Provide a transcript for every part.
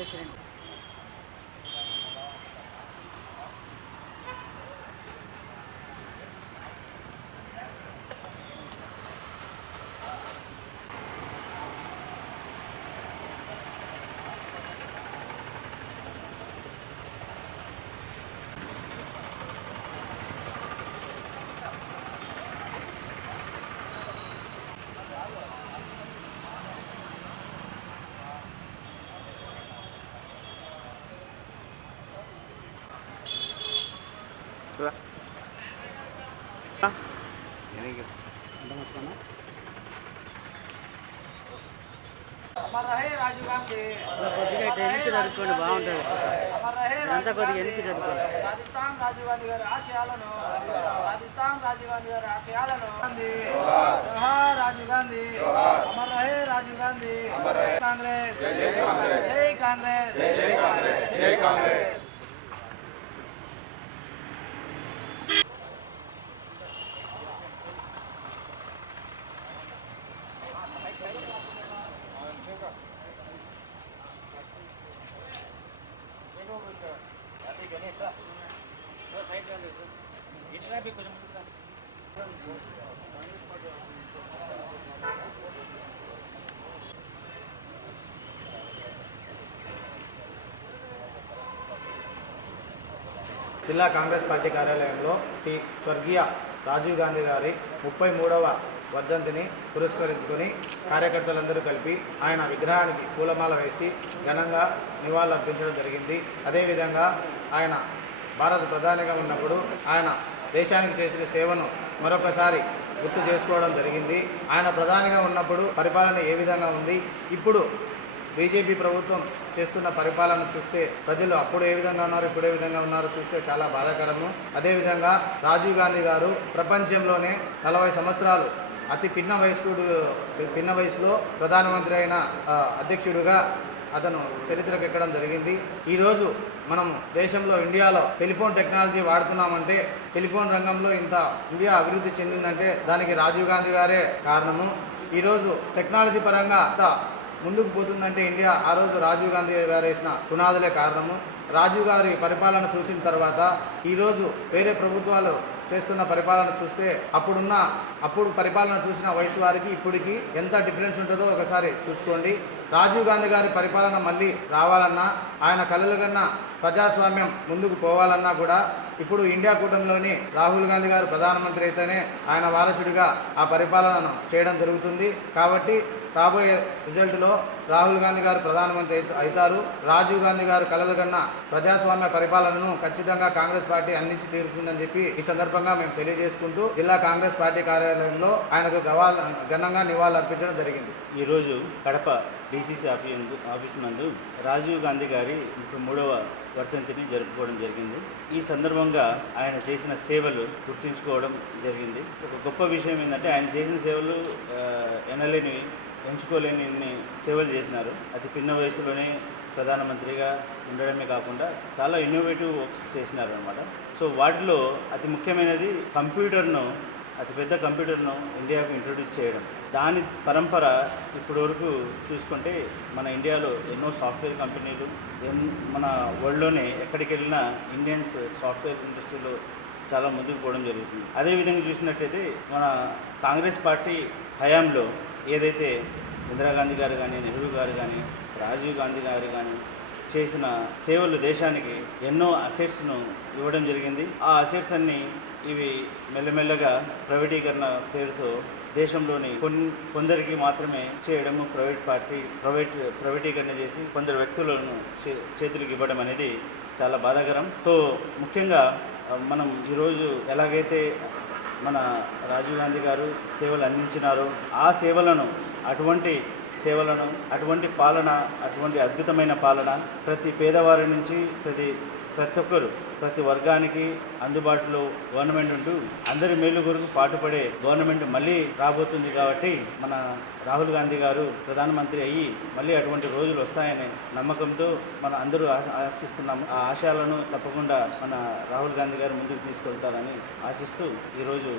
President. కొద్దిగా ఇటు వెనక్కి జరుపుకోండి, బాగుంటుంది. ఇదంతా కొద్దిగా వెనక్కి జరుపుకోండి. సాధిస్తాం రాజీవ్ గాంధీ గారి ఆశయాలను, సాధిస్తాం రాజీవ్ గాంధీ గారి ఆశయాలను. జోహార్ రాజీవ్ గాంధీ, అమర్ రహే రాజీవ్ గాంధీ. కాంగ్రెస్ జై కాంగ్రెస్, జై కాంగ్రెస్, జై కాంగ్రెస్. జిల్లా కాంగ్రెస్ పార్టీ కార్యాలయంలో శ్రీ స్వర్గీయ రాజీవ్ గాంధీ గారి 33వ వర్ధంతిని పురస్కరించుకొని కార్యకర్తలందరూ కలిపి ఆయన విగ్రహానికి పూలమాల వేసి ఘనంగా నివాళులర్పించడం జరిగింది. అదేవిధంగా ఆయన భారత ప్రధానిగా ఉన్నప్పుడు ఆయన దేశానికి చేసిన సేవను మరొకసారి గుర్తు చేసుకోవడం జరిగింది. ఆయన ప్రధానిగా ఉన్నప్పుడు పరిపాలన ఏ విధంగా ఉంది, ఇప్పుడు బీజేపీ ప్రభుత్వం చేస్తున్న పరిపాలన చూస్తే ప్రజలు అప్పుడు ఏ విధంగా ఉన్నారు, ఇప్పుడు ఏ విధంగా ఉన్నారో చూస్తే చాలా బాధాకరము. అదేవిధంగా రాజీవ్ గాంధీ గారు ప్రపంచంలోనే 40 సంవత్సరాలు అతి పిన్న వయసులో ప్రధానమంత్రి అయిన అధ్యక్షుడిగా అతను చరిత్రకు ఎక్కడం జరిగింది. ఈరోజు మనం దేశంలో ఇండియాలో టెలిఫోన్ టెక్నాలజీ వాడుతున్నామంటే, టెలిఫోన్ రంగంలో ఇండియా అభివృద్ధి చెందిందంటే దానికి రాజీవ్ గాంధీ గారే కారణము. ఈరోజు టెక్నాలజీ పరంగా ముందుకు పోతుందంటే ఇండియా ఆ రోజు రాజీవ్ గాంధీ గారు వేసిన పునాదులే కారణము. రాజీవ్ గారి పరిపాలన చూసిన తర్వాత ఈరోజు వేరే ప్రభుత్వాలు చేస్తున్న పరిపాలన చూస్తే అప్పుడు పరిపాలన చూసిన వయసు వారికి ఇప్పటికి ఎంత డిఫరెన్స్ ఉంటుందో ఒకసారి చూసుకోండి. రాజీవ్ గాంధీ గారి పరిపాలన మళ్ళీ రావాలన్నా, ఆయన కలలు కన్నా ప్రజాస్వామ్యం ముందుకు పోవాలన్నా కూడా ఇప్పుడు ఇండియా కూటమిలోని రాహుల్ గాంధీ గారు ప్రధానమంత్రి అయితేనే ఆయన వారసుడిగా ఆ పరిపాలనను చేయడం జరుగుతుంది. కాబట్టి రాబోయే రిజల్ట్లో రాహుల్ గాంధీ గారు ప్రధానమంత్రి అవుతారు. రాజీవ్ గాంధీ గారు కలలు కన్నా ప్రజాస్వామ్య పరిపాలనను ఖచ్చితంగా కాంగ్రెస్ పార్టీ అందించి తీరుతుందని చెప్పి ఈ సందర్భంగా మేము తెలియజేసుకుంటూ జిల్లా కాంగ్రెస్ పార్టీ కార్యాలయంలో ఆయనకు ఘనంగా నివాళులర్పించడం జరిగింది. ఈరోజు కడప డీసీసీ ఆఫీస్ నందు రాజీవ్ గాంధీ గారి 33వ వర్ధంతిని జరుపుకోవడం జరిగింది. ఈ సందర్భంగా ఆయన చేసిన సేవలు గుర్తుంచుకోవడం జరిగింది. ఒక గొప్ప విషయం ఏంటంటే ఆయన చేసిన సేవలు ఎంచుకోలేని సేవలు చేసినారు. అతి పిన్న వయసులోనే ప్రధానమంత్రిగా ఉండడమే కాకుండా చాలా ఇన్నోవేటివ్ వర్క్స్ చేసినారు అన్నమాట. సో వాటిలో అతి ముఖ్యమైనది అతిపెద్ద కంప్యూటర్ను ఇండియాకు ఇంట్రొడ్యూస్ చేయడం. దాని పరంపర ఇప్పటి వరకు చూసుకుంటే మన ఇండియాలో ఎన్నో సాఫ్ట్వేర్ కంపెనీలు, మన వరల్డ్లోనే ఎక్కడికి వెళ్ళినా ఇండియన్స్ సాఫ్ట్వేర్ ఇండస్ట్రీలో చాలా ముందుకు పోవడం జరుగుతుంది. అదేవిధంగా చూసినట్టయితే మన కాంగ్రెస్ పార్టీ హయాంలో ఏదైతే ఇందిరాగాంధీ గారు కానీ, నెహ్రూ గారు కానీ, రాజీవ్ గాంధీ గారు కానీ చేసిన సేవలు దేశానికి ఎన్నో అసెట్స్ను ఇవ్వడం జరిగింది. ఆ అసెట్స్ అన్నీ ఇవి మెల్లమెల్లగా ప్రైవేటీకరణ పేరుతో దేశంలోని కొందరికి మాత్రమే చేయడము, ప్రైవేటీకరణ చేసి కొందరు వ్యక్తులను చేతులకు ఇవ్వడం అనేది చాలా బాధాకరం. సో ముఖ్యంగా మనం ఈరోజు ఎలాగైతే మన రాజీవ్ గాంధీ గారు సేవలు అందించినారో ఆ సేవలను, అటువంటి పాలన, అటువంటి అద్భుతమైన పాలన ప్రతి పేదవారి నుంచి ప్రతి వర్గానికి అందుబాటులో గవర్నమెంట్ ఉంటూ అందరి మేలు కొరకు పాటుపడే గవర్నమెంట్ మళ్ళీ రాబోతుంది. కాబట్టి మన రాహుల్ గాంధీ గారు ప్రధానమంత్రి అయ్యి మళ్ళీ అటువంటి రోజులు వస్తాయనే నమ్మకంతో మన అందరూ ఆశిస్తున్నాము. ఆ ఆశయాలను తప్పకుండా మన రాహుల్ గాంధీ గారు ముందుకు తీసుకెళ్తారని ఆశిస్తూ ఈరోజు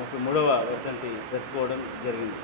33వ వర్ధంతి జరుపుకోవడం జరిగింది.